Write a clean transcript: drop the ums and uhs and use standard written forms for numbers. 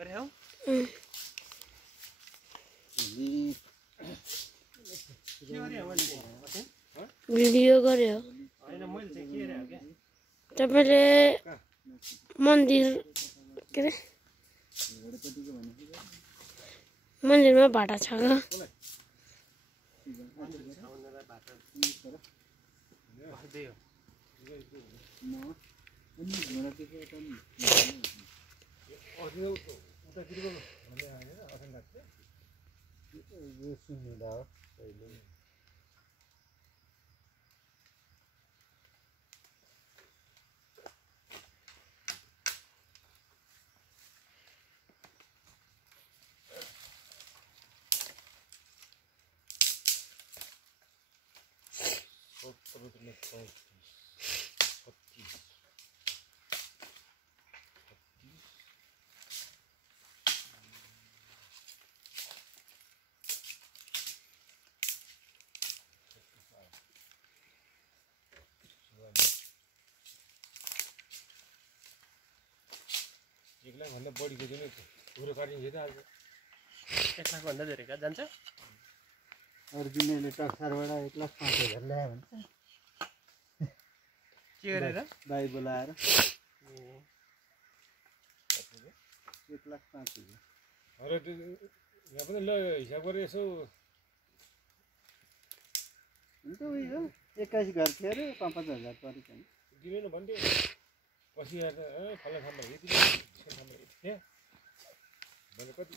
गरे हौ भिडियो गर्यो हैन मैले चाहिँ के रे हो के तपाईले मन्दिर के रे मन्दिरमा भाटा छ र एकलाई भन्दा बढीको चाहिँ पुरो काटिन्छ त आज 1 लाख भन्दा धेरै का जान्छ अर्जुनले टक्सारबाट 1,05,000 ल्यायो भन्छ के गरेर दाइ बोलाएर 1,05,000 अरे त्यो यहाँ पनि ल हिसाब गरेर यसो हुन्छ उयो 21 घर थियो अरे 5,000 परेछ नि दिनु भन्थ्यो पछि आएर फल्ला ठाउँमा यति ठाउँमा यति भने कति